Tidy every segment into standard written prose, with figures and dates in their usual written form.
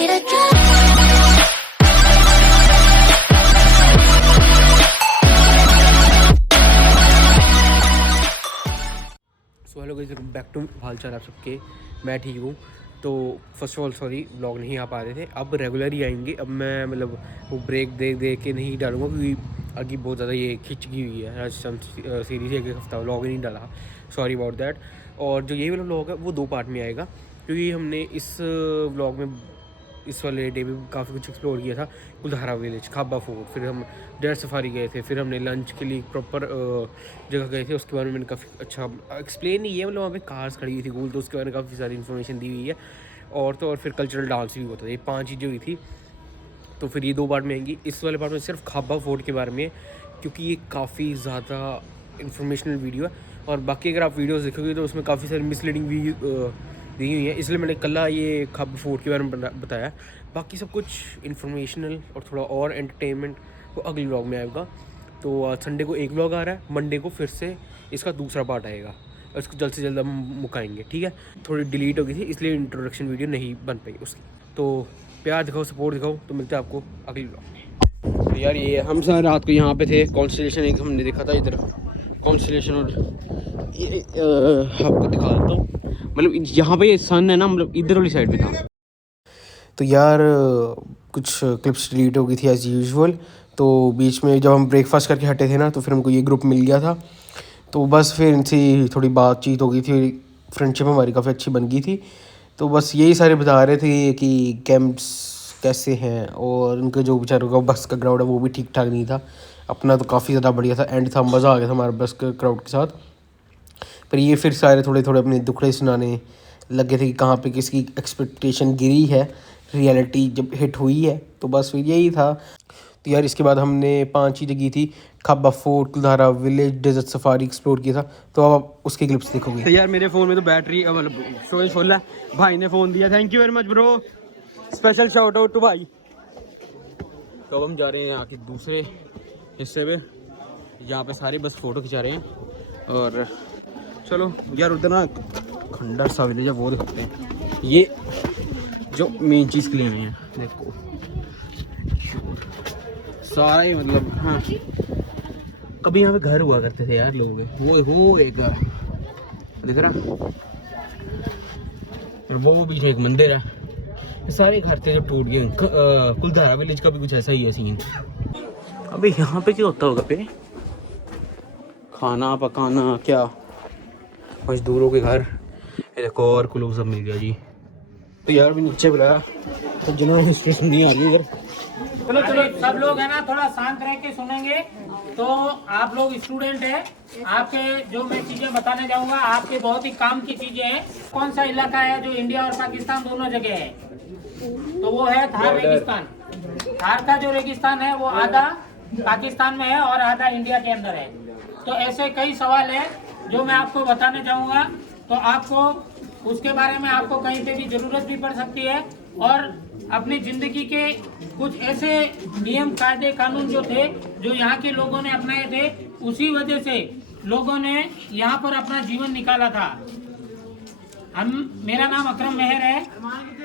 So hello guys, back to हाल चाल आप सबके। मैं ठीक हूँ। तो first of all sorry, vlog नहीं आ पा रहे थे। अब रेगुलर ही आएंगे। अब मैं मतलब वो ब्रेक दे के नहीं डालूंगा क्योंकि आगे बहुत ज़्यादा ये खिंच गई हुई है राजस्थान सीरीज़। एक हफ्ता व्लॉग ही नहीं डाला, सॉरी अबाउट दैट। और जो ये वाला व्लॉग है वो 2 पार्ट में आएगा क्योंकि हमने इस व्लॉग में इस वाले डे में काफ़ी कुछ एक्सप्लोर किया था। कुलधारा विलेज, खाबा फोर्ट, फिर हम डेयर सफारी गए थे, फिर हमने लंच के लिए प्रॉपर जगह गए थे। उसके बारे में मैंने काफ़ी अच्छा एक्सप्लेन नहीं किया, मतलब वहाँ पे कार्स खड़ी हुई थी गोल, तो उसके बारे में काफ़ी सारी इन्फॉर्मेशन दी हुई है। और तो और फिर कल्चरल डांस भी होता था। ये 5 चीज़ें हुई थी। तो फिर ये 2 पार्ट में आएंगी। इस वाले पार्ट में सिर्फ खाबा फोर्ट के बारे में, क्योंकि ये काफ़ी ज़्यादा इन्फॉर्मेशनल वीडियो है। और बाकी अगर आप वीडियोस देखोगे तो उसमें काफ़ी सारी मिसलीडिंग भी दी हुई है, इसलिए मैंने कल ये खाबा फोर्ट के बारे में बताया। बाकी सब कुछ इन्फॉर्मेशनल और थोड़ा और एंटरटेनमेंट वो अगले व्लॉग में आएगा। तो संडे को एक व्लॉग आ रहा है, मंडे को फिर से इसका दूसरा पार्ट आएगा और इसको जल्द से जल्द हम मुकाएंगे, ठीक है। थोड़ी डिलीट हो गई थी इसलिए इंट्रोडक्शन वीडियो नहीं बन पाई उसकी। तो प्यार दिखाओ, सपोर्ट दिखाओ, तो मिलते हैं आपको अगले व्लॉग में। तो यार ये हम सारे रात को यहाँ पे थे। कॉन्स्टेलेशन एक हमने देखा था इधर, कॉन्स्टेलेशन। और ये आपको दिखा देता हूँ, मतलब यहाँ पे ये सन है ना, मतलब इधर वाली साइड पे था। तो यार कुछ क्लिप्स डिलीट हो गई थी एज़ यूजुअल। तो बीच में जब हम ब्रेकफास्ट करके हटे थे ना, तो फिर हमको ये ग्रुप मिल गया था। तो बस फिर इनसे थोड़ी बातचीत हो गई थी, फ्रेंडशिप हमारी काफ़ी अच्छी बन गई थी। तो बस यही सारे बता रहे थे कि कैंप्स कैसे हैं, और उनके जो बेचारों का बस का क्राउड है वो भी ठीक ठाक नहीं था। अपना तो काफ़ी ज़्यादा बढ़िया था, एंड था, मज़ा आ गया था हमारे बस के क्राउड के साथ। पर ये फिर सारे थोड़े थोड़े अपने दुखड़े सुनाने लगे थे कि कहाँ पे किसकी एक्सपेक्टेशन गिरी है, रियलिटी जब हिट हुई है। तो बस फिर यही था। तो यार इसके बाद हमने 5 चीज़ें की थी। खाबा फोर्ट, कुलधारा विलेज, डेजर्ट सफारी एक्सप्लोर किया था। तो अब आप उसके क्लिप्स देखोगे। तो यार मेरे फ़ोन में तो बैटरी मतलब स्टोरेज फुल है। भाई ने फ़ोन दिया, thank you very much bro, special shout out to भाई। तो अब हम जा रहे हैं यहाँ के दूसरे हिस्से पे, यहाँ पे सारे बस फ़ोटो खिंचा रहे हैं। और चलो यार उधर ना खंडर सा विलेज है, वो दिखाते हैं। ये जो मेन चीज़ के लिए हैं, देखो सारे मतलब, हाँ कभी यहाँ पे घर हुआ करते थे यार लोगों के, वो एक घर दिख रहा, और वो बीच में एक मंदिर है। ये सारे घर थे जो टूट गए। कुलधारा विलेज का भी कुछ ऐसा ही है सीन। अबे यहाँ पे क्या होता होगा पे, खाना पकाना क्या, मजदूरों के घर। ये देखो और कुलू सब मिल गया जी। तो यार भी नीचे बुलाया, तो जिन्होंने हिस्ट्री सुननी आ रही है इधर। चलो चलो सब लोग है ना, थोड़ा शांत रह के सुनेंगे। तो आप लोग स्टूडेंट हैं, आपके जो मैं चीजें बताने जाऊंगा आपके बहुत ही काम की चीजें हैं। कौन सा इलाका है जो इंडिया और पाकिस्तान दोनों जगह है? तो वो है थार रेगिस्तान। थार का जो रेगिस्तान है वो आधा पाकिस्तान में है और आधा इंडिया के अंदर है। तो ऐसे कई सवाल है जो मैं आपको बताने जाऊंगा। तो आपको उसके बारे में आपको कहीं पे भी जरूरत भी पड़ सकती है। और अपनी जिंदगी के कुछ ऐसे नियम कायदे कानून जो थे, जो यहाँ के लोगों ने अपनाए थे, उसी वजह से लोगों ने यहाँ पर अपना जीवन निकाला था। मेरा नाम अकरम मेहर है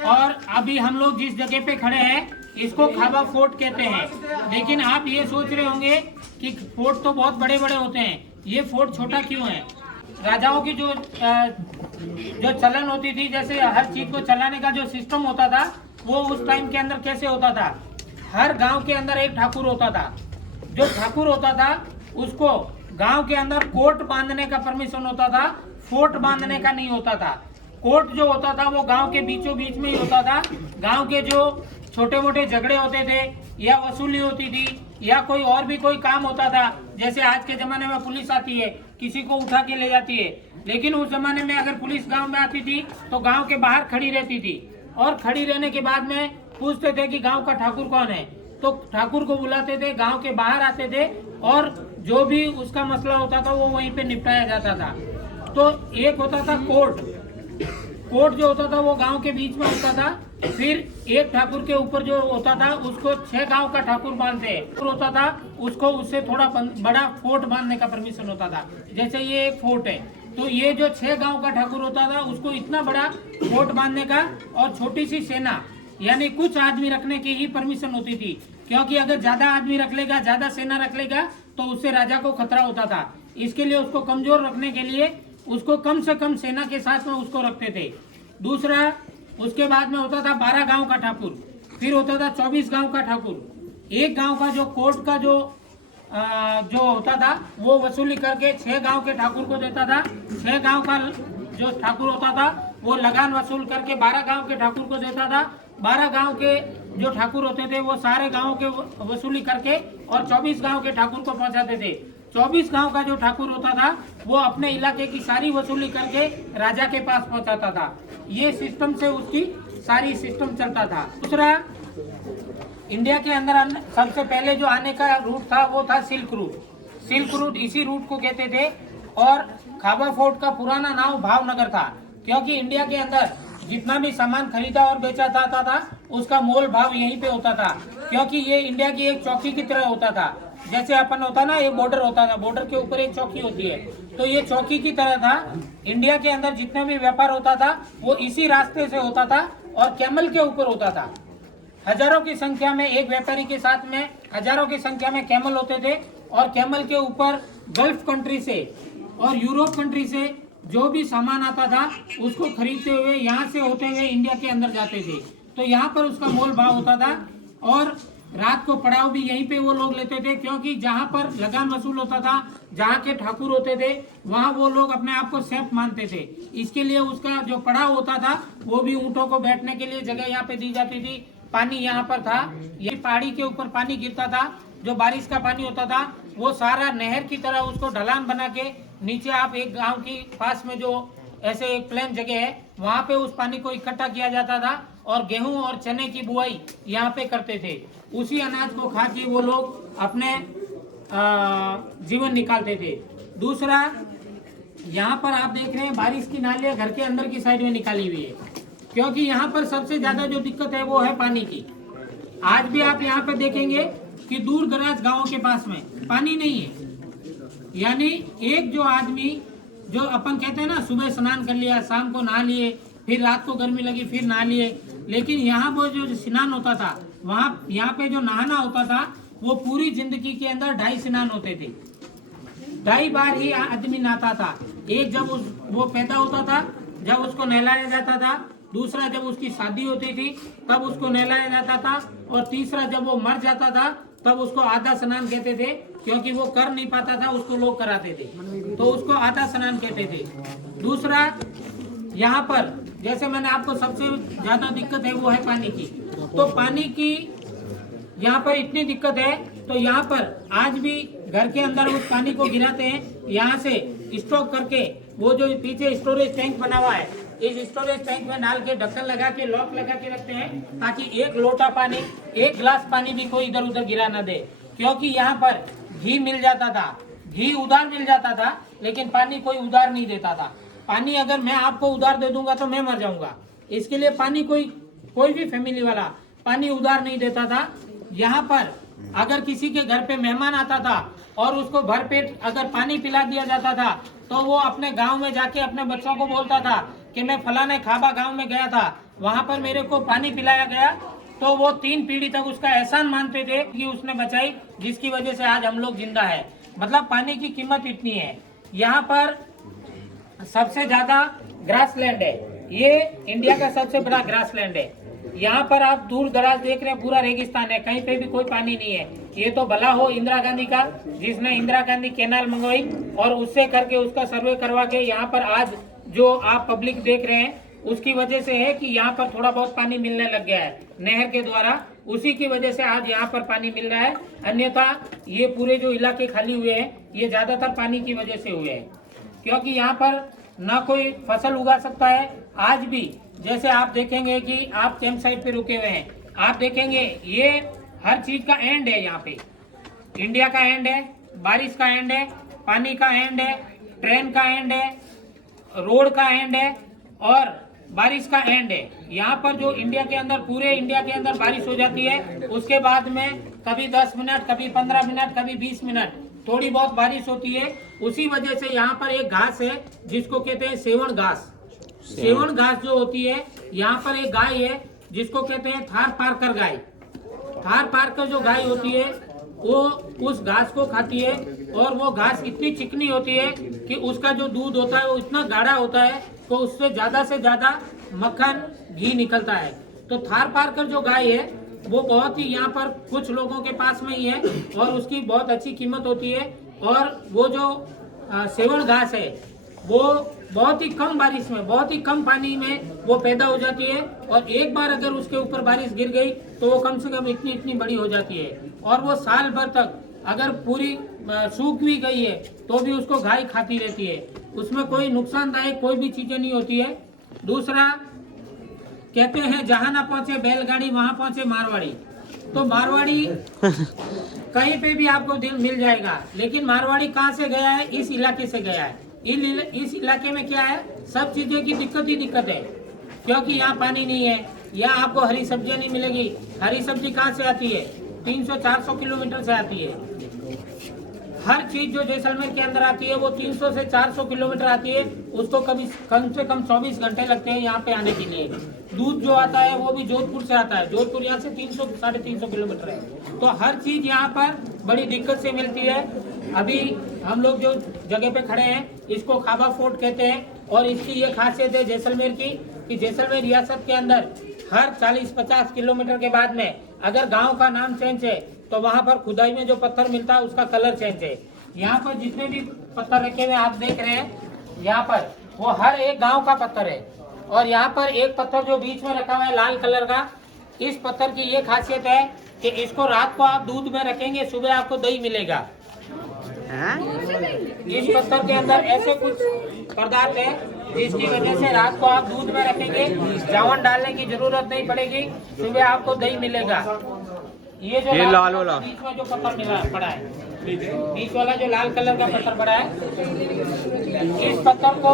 और अभी हम लोग जिस जगह पे खड़े हैं इसको खाबा फोर्ट कहते हैं। लेकिन आप ये सोच रहे होंगे कि फोर्ट तो बहुत बड़े बड़े होते हैं, ये फोर्ट छोटा क्यों है? राजाओं की जो चलन होती थी, जैसे हर चीज को चलाने का जो सिस्टम होता था, वो उस टाइम के अंदर कैसे होता था? हर गांव के अंदर एक ठाकुर होता था। जो ठाकुर होता था उसको गांव के अंदर कोर्ट बांधने का परमिशन होता था, फोर्ट बांधने का नहीं होता था। कोर्ट जो होता था वो गांव के बीचों बीच में ही होता था। गांव के जो छोटे मोटे झगड़े होते थे या वसूली होती थी या कोई और भी कोई काम होता था, जैसे आज के जमाने में पुलिस आती है, किसी को उठा के ले जाती है, लेकिन उस जमाने में अगर पुलिस गांव में आती थी तो गांव के बाहर खड़ी रहती थी और खड़ी रहने के बाद में पूछते थे कि गांव का ठाकुर कौन है। तो ठाकुर को बुलाते थे, गांव के बाहर आते थे और जो भी उसका मसला होता था वो वहीं पे निपटाया जाता था। तो एक होता था कोर्ट। कोर्ट जो होता था वो गांव के बीच में होता था। फिर एक ठाकुर के ऊपर जो होता था उसको 6 गांव का ठाकुर बांधते होता था, उसको उससे थोड़ा बड़ा फोर्ट बांधने का परमिशन होता था। जैसे ये एक फोर्ट है, तो ये जो 6 गांव का ठाकुर होता था उसको इतना बड़ा फोर्ट बांधने का और छोटी सी सेना यानी कुछ आदमी रखने की ही परमिशन होती थी, क्योंकि अगर ज्यादा आदमी रख लेगा, ज्यादा सेना रख लेगा तो उससे राजा को खतरा होता था। इसके लिए उसको कमजोर रखने के लिए उसको कम से कम सेना के साथ में उसको रखते थे। दूसरा, उसके बाद में होता था 12 गांव का ठाकुर, फिर होता था 24 गांव का ठाकुर। एक गांव का जो कोर्ट का जो होता था वो वसूली करके 6 गांव के ठाकुर को देता था। 6 गांव का जो ठाकुर होता था वो लगान वसूल करके 12 गांव के ठाकुर को देता था। 12 गांव के जो ठाकुर होते थे वो सारे गांव के वसूली करके और 24 गांव के ठाकुर को पहुंचाते थे। 24 गांव का जो ठाकुर होता था वो अपने इलाके की सारी वसूली करके राजा के पास पहुंचाता था। ये सिस्टम से उसकी सारी सिस्टम चलता था। दूसरा, इंडिया के अंदर सबसे पहले जो आने का रूट था वो था सिल्क रूट। सिल्क रूट इसी रूट को कहते थे। और खाबा फोर्ट का पुराना नाम भावनगर था, क्योंकि इंडिया के अंदर जितना भी सामान खरीदा और बेचा जाता था उसका मोल भाव यहीं पे होता था, क्योंकि ये इंडिया की एक चौकी की तरह होता था। जैसे अपन होता ना, एक बॉर्डर होता था, बॉर्डर के ऊपर एक चौकी होती है, तो ये चौकी की तरह था। इंडिया के अंदर जितना भी व्यापार होता था वो इसी रास्ते से होता था और कैमल के ऊपर होता था। हजारों की संख्या में एक व्यापारी के साथ में हजारों की संख्या में कैमल होते थे और कैमल के ऊपर गल्फ कंट्री से और यूरोप कंट्री से जो भी सामान आता था उसको खरीदते हुए यहाँ से होते हुए इंडिया के अंदर जाते थे। तो यहाँ पर उसका मोल भाव होता था और रात को पड़ाव भी यहीं पे वो लोग लेते थे, क्योंकि जहाँ पर लगान वसूल होता था, जहाँ के ठाकुर होते थे, वहाँ वो लोग अपने आप को सेफ मानते थे। इसके लिए उसका जो पड़ाव होता था वो भी ऊँटों को बैठने के लिए जगह यहाँ पे दी जाती थी। पानी यहाँ पर था, ये पहाड़ी के ऊपर पानी गिरता था, जो बारिश का पानी होता था वो सारा नहर की तरह उसको ढलान बना के नीचे आप एक गांव की पास में जो ऐसे एक प्लेन जगह है वहाँ पे उस पानी को इकट्ठा किया जाता था और गेहूं और चने की बुआई यहाँ पे करते थे। उसी अनाज को खा के वो लोग अपने जीवन निकालते थे। दूसरा, यहाँ पर आप देख रहे हैं बारिश की नालियाँ घर के अंदर की साइड में निकाली हुई है, क्योंकि यहाँ पर सबसे ज्यादा जो दिक्कत है वो है पानी की। आज भी आप यहाँ पे देखेंगे कि दूर दराज गांवों के पास में पानी नहीं है। यानी एक जो आदमी, जो अपन कहते हैं ना, सुबह स्नान कर लिया, शाम को नहा लिए, फिर रात को गर्मी लगी फिर नहा लिए, लेकिन यहाँ वो जो स्नान होता था, वहाँ यहाँ पे जो नहाना होता था वो पूरी जिंदगी के अंदर 2.5 स्नान होते थे। 2.5 बार ही आदमी नहाता था। एक जब वो पैदा होता था, जब उसको नहलाया जाता था। दूसरा, जब उसकी शादी होती थी तब उसको नहलाया जाता था। और तीसरा, जब वो मर जाता था तब उसको आधा स्नान कहते थे, क्योंकि वो कर नहीं पाता था, उसको लोग कराते थे, तो उसको आधा स्नान कहते थे। दूसरा, यहाँ पर जैसे मैंने आपको सबसे ज्यादा दिक्कत है वो है पानी की। तो पानी की यहाँ पर इतनी दिक्कत है, तो यहाँ पर आज भी घर के अंदर उस पानी को गिराते हैं, यहाँ से स्टॉक करके वो जो पीछे स्टोरेज टैंक बना हुआ है, इस स्टोरेज टैंक में डाल के ढक्कन लगा के लॉक लगा के रखते हैं, ताकि एक लोटा पानी, एक गिलास पानी भी कोई इधर उधर गिरा ना दे। क्योंकि यहाँ पर घी मिल जाता था, घी उधार मिल जाता था, लेकिन पानी कोई उधार नहीं देता था। पानी अगर मैं आपको उधार दे दूंगा तो मैं मर जाऊंगा, इसके लिए पानी कोई भी फैमिली वाला पानी उधार नहीं देता था। यहाँ पर अगर किसी के घर पे मेहमान आता था और उसको भरपेट अगर पानी पिला दिया जाता था, तो वो अपने गांव में जाके अपने बच्चों को बोलता था कि मैं फलाने खाबा गांव में गया था, वहां पर मेरे को पानी पिलाया गया। तो वो 3 पीढ़ी तक उसका एहसान मानते थे कि उसने बचाई, जिसकी वजह से आज हम लोग जिंदा है। मतलब पानी की कीमत इतनी है। यहाँ पर सबसे ज्यादा ग्रासलैंड है, ये इंडिया का सबसे बड़ा ग्रासलैंड है। यहाँ पर आप दूर दराज देख रहे हैं, पूरा रेगिस्तान है, कहीं पे भी कोई पानी नहीं है। ये तो भला हो इंदिरा गांधी का, जिसने इंदिरा गांधी कैनाल मंगवाई और उससे करके उसका सर्वे करवा के यहाँ पर आज जो आप पब्लिक देख रहे हैं, उसकी वजह से है कि यहाँ पर थोड़ा बहुत पानी मिलने लग गया है नहर के द्वारा, उसी की वजह से आज यहाँ पर पानी मिल रहा है। अन्यथा ये पूरे जो इलाके खाली हुए हैं, ये ज्यादातर पानी की वजह से हुए हैं, क्योंकि यहाँ पर ना कोई फसल उगा सकता है। आज भी जैसे आप देखेंगे कि आप कैंप साइट पे रुके हुए हैं, आप देखेंगे ये हर चीज का एंड है। यहाँ पे इंडिया का एंड है, बारिश का एंड है, पानी का एंड है, ट्रेन का एंड है, रोड का एंड है और बारिश का एंड है। यहाँ पर जो इंडिया के अंदर, पूरे इंडिया के अंदर बारिश हो जाती है, उसके बाद में कभी 10 मिनट, कभी 15 मिनट, कभी 20 मिनट थोड़ी बहुत बारिश होती है। उसी वजह से यहाँ पर एक घास है जिसको कहते हैं सेवण घास। सेवण घास जो होती है, यहाँ पर एक गाय है जिसको कहते हैं थार पारकर गाय। थार पारकर जो गाय होती है वो उस घास को खाती है और वो घास इतनी चिकनी होती है कि उसका जो दूध होता है वो इतना गाढ़ा होता है तो उससे ज्यादा से ज्यादा मक्खन घी निकलता है। तो थार पारकर जो गाय है वो बहुत ही यहाँ पर कुछ लोगों के पास में ही है और उसकी बहुत अच्छी कीमत होती है। और वो जो सेवड़ घास है वो बहुत ही कम बारिश में, बहुत ही कम पानी में वो पैदा हो जाती है और एक बार अगर उसके ऊपर बारिश गिर गई तो वो कम से कम इतनी इतनी बड़ी हो जाती है और वो साल भर तक अगर पूरी सूख भी गई है तो भी उसको गाय खाती रहती है। उसमें कोई नुकसानदायक कोई भी चीजें नहीं होती है। दूसरा कहते हैं जहां ना पहुंचे बैलगाड़ी वहां पहुंचे मारवाड़ी। तो मारवाड़ी कहीं पे भी आपको मिल जाएगा, लेकिन मारवाड़ी कहाँ से गया है? इस इलाके से गया है। इस इलाके में क्या है, सब चीजों की दिक्कत ही दिक्कत है, क्योंकि यहाँ पानी नहीं है, यहाँ आपको हरी सब्जियाँ नहीं मिलेगी। हरी सब्जी कहाँ से आती है? 300-400 किलोमीटर से आती है। हर चीज जो जैसलमेर के अंदर आती है वो 300 से 400 किलोमीटर आती है। उसको कभी कम से कम 24 घंटे लगते हैं यहाँ पे आने के लिए। दूध जो आता है वो भी जोधपुर से आता है। जोधपुर यहाँ से 300-350 किलोमीटर है। तो हर चीज यहाँ पर बड़ी दिक्कत से मिलती है। अभी हम लोग जो जगह पे खड़े हैं इसको खाबा फोर्ट कहते हैं और इसकी ये खासियत है जैसलमेर की कि जैसलमेर रियासत के अंदर हर 40-50 किलोमीटर के बाद में अगर गांव का नाम चेंज है तो वहां पर खुदाई में जो पत्थर मिलता है उसका कलर चेंज है। यहाँ पर जितने भी पत्थर रखे हुए आप देख रहे हैं यहाँ पर वो हर एक गांव का पत्थर है। और यहाँ पर एक पत्थर जो बीच में रखा हुआ है लाल कलर का, इस पत्थर की ये खासियत है कि इसको रात को आप दूध में रखेंगे, सुबह आपको दही मिलेगा। इस पत्थर के अंदर ऐसे कुछ पदार्थ है जिसकी वजह से रात को आप दूध में रखेंगे, जावन डालने की जरूरत नहीं पड़ेगी, सुबह आपको दही मिलेगा। ये जो लाल वाला बीच में जो पत्थर मिला पड़ा है, बीच वाला जो लाल कलर का पत्थर पड़ा है, इस पत्थर को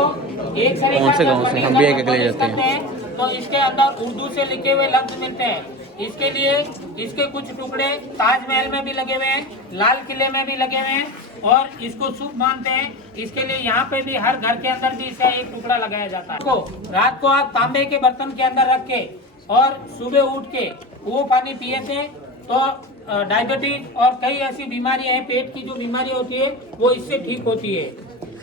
एक कौन से गांव से हम भी एक ले जाते हैं तो इसके अंदर उर्दू से लिखे हुए लफ्ज मिलते हैं। इसके लिए इसके कुछ टुकड़े ताजमहल में भी लगे हुए हैं, लाल किले में भी लगे हुए हैं और इसको शुभ मानते हैं। इसके लिए यहाँ पे भी हर घर के अंदर भी इसका एक टुकड़ा लगाया जाता है। रात को आप तांबे के बर्तन के अंदर रख के और सुबह उठ के वो पानी पिए थे तो डायबिटीज और कई ऐसी बीमारियां हैं, पेट की जो बीमारी होती है वो इससे ठीक होती है।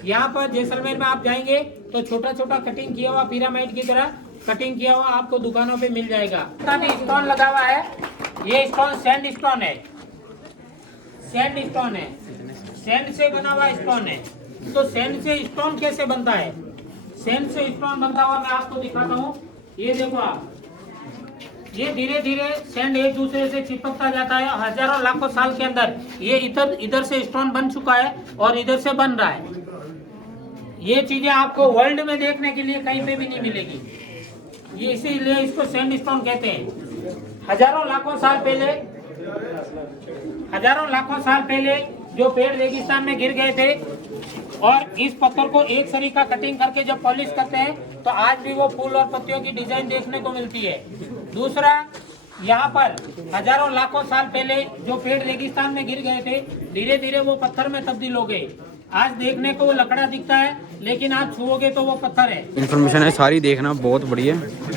यहाँ पर जैसलमेर में आप जाएंगे तो छोटा छोटा कटिंग किया हुआ पिरामिड की तरह कटिंग किया हुआ आपको दुकानों पे मिल जाएगा। भी स्टोन लगा हुआ है, ये स्टोन सैंड स्टोन है, सैंड स्टोन है, सैंड से बना हुआ स्टोन है। तो सैंड से स्टोन कैसे बनता है? सैंड से स्टोन बनता हुआ मैं आपको दिखाता हूँ। ये देखो आप, ये धीरे धीरे सैंड एक दूसरे से चिपकता जाता है। हजारों लाखों साल के अंदर ये इधर से स्टोन बन चुका है और इधर से बन रहा है। ये चीजें आपको वर्ल्ड में देखने के लिए कहीं पे भी नहीं मिलेगी, ये इसीलिए इसको सैंड स्टोन कहते हैं। हजारों लाखों साल पहले जो पेड़ रेगिस्तान में गिर गए थे और इस पत्थर को एक सरीका कटिंग करके जब पॉलिश करते हैं तो आज भी वो फूल और पत्तियों की डिजाइन देखने को मिलती है। दूसरा, यहाँ पर हजारों लाखों साल पहले जो पेड़ रेगिस्तान में गिर गए थे धीरे धीरे वो पत्थर में तब्दील हो गए। आज देखने को वो लकड़ा दिखता है लेकिन आप छुओगे तो वो पत्थर है। इन्फॉर्मेशन है सारी, देखना बहुत बढ़िया।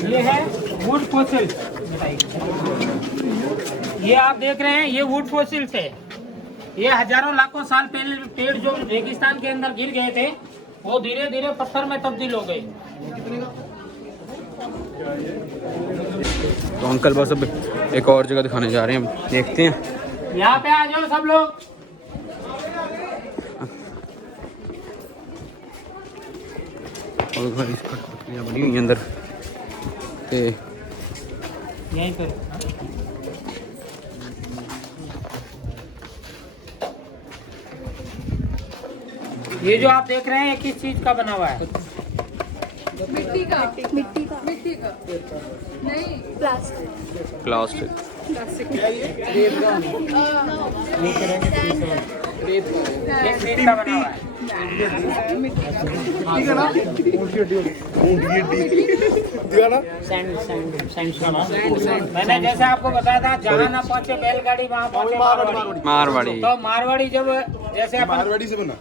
ये है वुड फॉसिल, ये आप देख रहे हैं, ये वुड फॉसिल्स है। ये हजारों लाखों साल पहले पेड़ जो रेगिस्तान के अंदर गिर गए थे वो धीरे धीरे पत्थर में तब्दील हो गए। तो अंकल बस अब एक और जगह दिखाने जा रहे हैं, हम देखते हैं। यहाँ पे आ जाओ सब लोग। और बनी हुई अंदर ते यहीं पर ये जो आप देख रहे हैं किस चीज का बना हुआ है? मिट्टी का नहीं, प्लास्टिक। किस चीज का बना हुआ है? मैंने जैसे आपको बताया था जहाँ ना पहुँचे बैलगाड़ी वहाँ पहुँचे मारवाड़ी। मारवाड़ी तो मारवाड़ी जब जैसे अपन मारवाड़ी से बना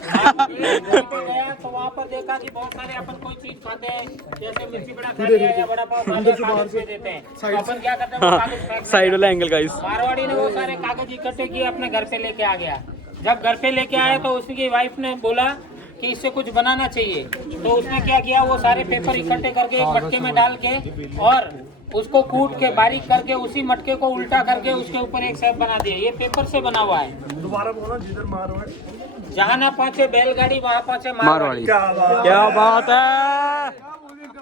गया तो वहाँ पर देखा कि बहुत सारे अपन कोई चीज खाते हैं, जैसे मिर्ची बड़ा खा लिया या बड़ा पाव खा लिया, कागज पे देते हैं, तो अपन क्या करते हैं, वो कागज फेंक देते साइड वाला एंगल गाइस। हैं। मारवाड़ी ने वो सारे कागज इकट्ठे किए, अपने घर पे लेके आ गया। जब घर पे लेके आया तो उसकी वाइफ ने बोला कि इससे कुछ बनाना चाहिए, तो उसने क्या किया, वो सारे पेपर इकट्ठे करके एक मटके में डाल के और उसको कूट के बारीक करके उसी मटके को उल्टा करके उसके ऊपर एक शेप बना दिया। ये पेपर से बना हुआ है। दोबारा बोलो, जिधर मारवाड़ी जहाँ ना पहुँचे बैलगाड़ी, वहाँ पहुँचे मारवाड़ी। क्या बात है।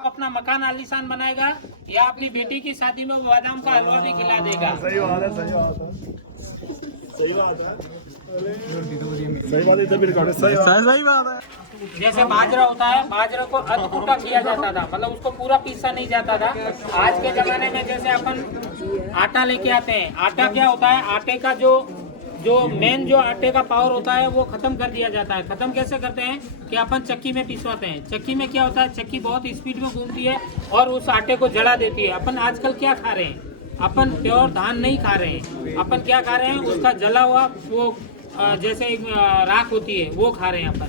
अपना मकान आलीशान बनाएगा या अपनी बेटी की शादी में बादाम का हलवा भी खिला देगा। सही बात है, सही बात है, सही बात है, सही बात है, इधर भी रिकॉर्ड है, सही बात है। जैसे बाजरा होता है, बाजरा को अधकूटा किया जाता था, मतलब उसको पूरा पीसा नहीं जाता था। आज के जमाने में जैसे अपन आटा लेके आते हैं, आटा क्या होता है, आटे का जो मेन जो आटे का पावर होता है वो खत्म कर दिया जाता है। खत्म कैसे करते हैं कि अपन चक्की में पिसवाते हैं। चक्की में क्या होता है, चक्की बहुत स्पीड में घूमती है और उस आटे को जला देती है। अपन आजकल क्या खा रहे हैं, अपन प्योर धान नहीं खा रहे हैं, अपन क्या खा रहे हैं, उसका जला हुआ वो जैसे राख होती है वो खा रहे हैं अपन।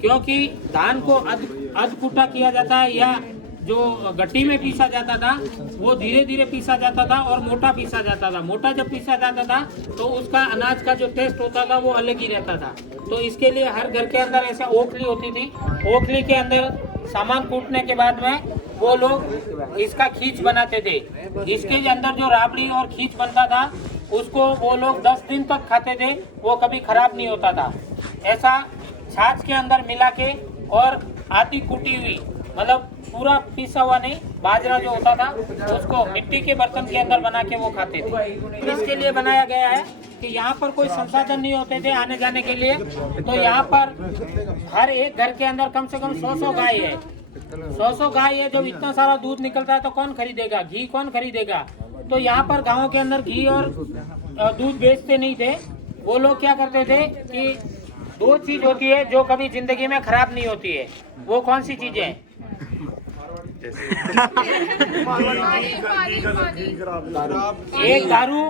क्योंकि धान को अधकूटा किया जाता है या जो गट्टी में पीसा जाता था वो धीरे धीरे पीसा जाता था और मोटा पीसा जाता था। मोटा जब पीसा जाता था तो उसका अनाज का जो टेस्ट होता था वो अलग ही रहता था। तो इसके लिए हर घर के अंदर ऐसा ओखली होती थी। ओखली के अंदर सामान कूटने के बाद में वो लोग इसका खींच बनाते थे। इसके अंदर जो राबड़ी और खींच बनता था उसको वो लोग 10 दिन तक खाते थे, वो कभी खराब नहीं होता था। ऐसा छाछ के अंदर मिला के और आधी कूटी हुई, मतलब पूरा पीसा हुआ नहीं, बाजरा जो होता था उसको मिट्टी के बर्तन के अंदर बना के वो खाते थे। इसके लिए बनाया गया है कि यहाँ पर कोई संसाधन नहीं होते थे आने जाने के लिए, तो यहाँ पर हर एक घर के अंदर कम से कम 100 गाय है। 100 गाय है। जब इतना सारा दूध निकलता है तो कौन खरीदेगा, घी कौन खरीदेगा। तो यहाँ पर गाँव के अंदर घी और दूध बेचते नहीं थे। वो लोग क्या करते थे कि 2 चीज होती है जो कभी जिंदगी में खराब नहीं होती है। वो कौन सी चीजें हैं? एक दारू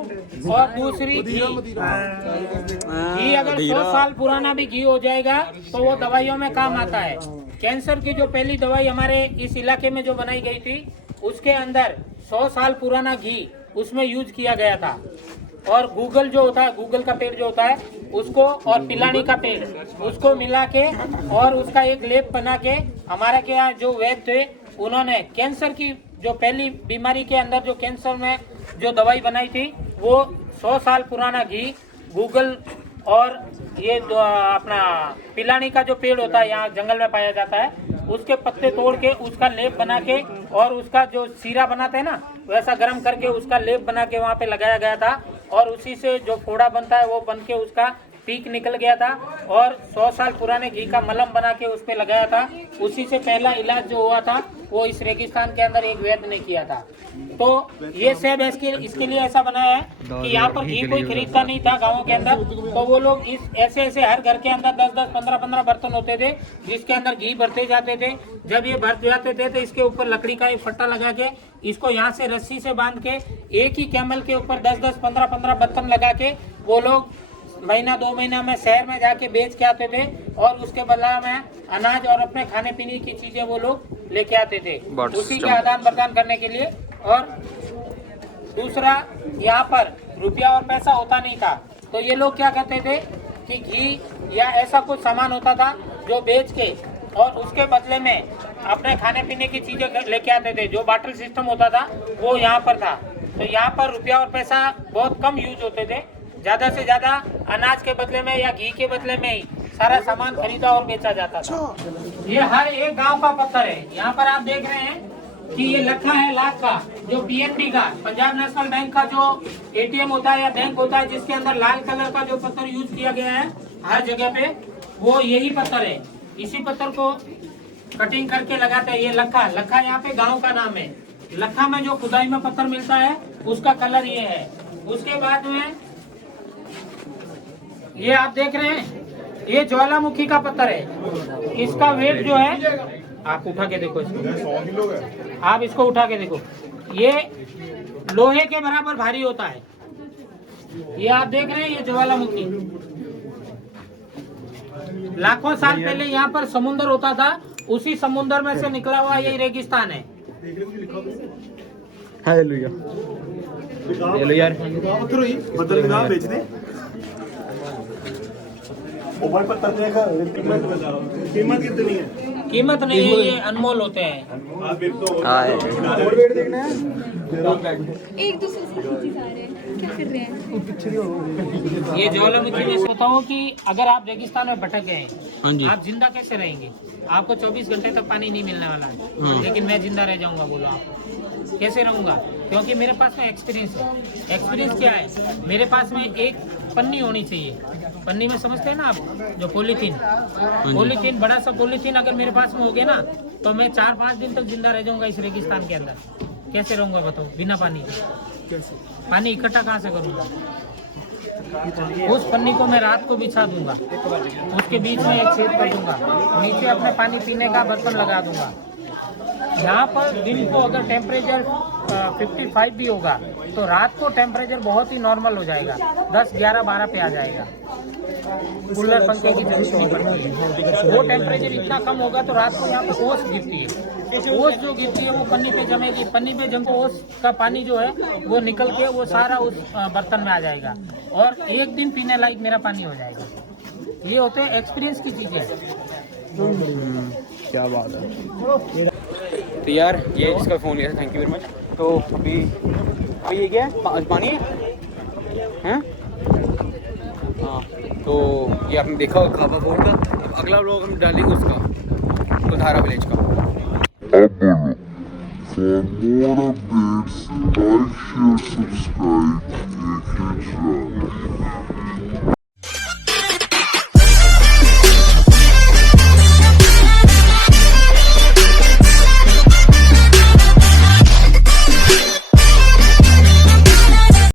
और दूसरी घी। घी अगर 100 साल पुराना भी घी हो जाएगा तो वो दवाइयों में काम आता है। कैंसर की जो पहली दवाई हमारे इस इलाके में जो बनाई गई थी उसके अंदर 100 साल पुराना घी उसमें यूज किया गया था। और गूगल जो होता है, गूगल का पेड़ जो होता है उसको और पिलानी का पेड़ उसको मिला के और उसका एक लेप बना के हमारे के यहाँ जो वैद्य थे उन्होंने कैंसर की जो पहली बीमारी के अंदर जो कैंसर में जो दवाई बनाई थी वो 100 साल पुराना घी, गूगल और ये अपना पिलानी का जो पेड़ होता है यहाँ जंगल में पाया जाता है उसके पत्ते तोड़ के उसका लेप बना के और उसका जो सीरा बनाते हैं ना वैसा गर्म करके उसका लेप बना के वहाँ पे लगाया गया था। और उसी से जो फोड़ा बनता है वो बन के उसका पीक निकल गया था और 100 साल पुराने घी का मलहम बना के उस पे लगाया था। उसी से पहला इलाज जो हुआ था वो इस रेगिस्तान के अंदर एक वैद्य ने किया था। तो ये सब इसके लिए ऐसा बनाया है कि यहाँ पर घी कोई खरीदता नहीं था गाँवों के अंदर। तो वो लोग इस ऐसे हर घर के अंदर 10-10, 15-15 बर्तन होते थे जिसके अंदर घी भरते जाते थे। जब ये भर जाते थे तो इसके ऊपर लकड़ी का एक फट्टा लगा के इसको यहाँ से रस्सी से बांध के एक ही कैमल के ऊपर 10-10, 15-15 बर्तन लगा के वो लोग महीना 2 महीना में शहर में जाके बेच के आते थे और उसके बदला में अनाज और अपने खाने पीने की चीजें वो लोग लेके आते थे उसी के आदान प्रदान करने के लिए। और दूसरा यहाँ पर रुपया और पैसा होता नहीं था तो ये लोग क्या करते थे कि घी या ऐसा कुछ सामान होता था जो बेच के और उसके बदले में अपने खाने पीने की चीजें लेके आते थे। जो बाटल सिस्टम होता था वो यहाँ पर था। तो यहाँ पर रुपया और पैसा बहुत कम यूज होते थे। ज्यादा से ज्यादा अनाज के बदले में या घी के बदले में ही सारा सामान खरीदा और बेचा जाता था। ये हर एक गांव का पत्थर है। यहाँ पर आप देख रहे हैं कि ये लखा है लाख का, जो पीएनबी का पंजाब नेशनल बैंक का जो एटीएम होता है या बैंक होता है जिसके अंदर लाल कलर का जो पत्थर यूज किया गया है हर जगह पे वो यही पत्थर है। इसी पत्थर को कटिंग करके लगाते हैं। ये लखा यहाँ पे गाँव का नाम है। लखा में जो खुदाई में पत्थर मिलता है उसका कलर ये है। उसके बाद में ये आप देख रहे हैं ये ज्वालामुखी का पत्थर है। इसका वेट जो है आप उठा के देखो इसको, आप इसको उठा के देखो, ये लोहे के बराबर भारी होता है। ये आप देख रहे हैं ये ज्वालामुखी, लाखों साल पहले यहाँ पर समुद्र होता था, उसी समुद्र में से निकला हुआ ये रेगिस्तान है। हालेलुया। ले लो यार। बदल के नाम बेच दे। ओ भाई पत्ता देखा, कीमत कितनी है? कीमत नहीं है, ये अनमोल होते हैं। और वेट देखना है। एक दूसरे से खींची जा रहे हैं, क्या कर रहे हैं? ये ज्वालामुखी में सोचता हूँ कि अगर आप रेगिस्तान में भटक गए हाँ जी। आप जिंदा कैसे रहेंगे? आपको 24 घंटे तक पानी नहीं मिलने वाला है, लेकिन मैं जिंदा रह जाऊंगा। बोलो आप कैसे रहूंगा? क्योंकि मेरे पास में एक्सपीरियंस है। एक्सपीरियंस क्या है? मेरे पास में एक पन्नी होनी चाहिए। पन्नी में समझते हैं ना आप, जो पॉलीथीन, पॉलीथीन, बड़ा सा पॉलीथीन अगर मेरे पास में हो गया ना, तो मैं 4-5 दिन तक जिंदा रह जाऊंगा इस रेगिस्तान के अंदर। कैसे रहूंगा बताओ बिना पानी के? पानी इकट्ठा कहाँ से करूंगा? उस पन्नी को मैं रात को बिछा दूंगा, उसके बीच में एक छेद कर दूंगा, नीचे अपने पानी पीने का बर्तन लगा दूंगा। यहाँ पर दिन को अगर टेम्परेचर 55 भी होगा तो रात को टेम्परेचर बहुत ही नॉर्मल हो जाएगा, 10, 11, 12 पे आ जाएगा। कूलर पंखे की जरूरत नहीं पड़ती। वो टेम्परेचर इतना कम होगा तो रात को यहाँ पर ओस गिरती है। ओस जो गिरती है वो पन्नी पे जमेगी, पन्नी पे जम ओस का पानी जो है वो निकल के वो सारा उस बर्तन में आ जाएगा और एक दिन पीने लायक मेरा पानी हो जाएगा। ये होते हैं एक्सपीरियंस की चीजें। क्या बात है। तो यार ये जिसका फ़ोन लिया था, थैंक यू वेरी मच। तो अभी ये क्या है? पानी है? हाँ, तो ये आपने देखा होगा खाबा फोर्ट का। अब अगला व्लॉग हम डालेंगे उसका, कुधारा विलेज का। For more updates, like, share, subscribe, and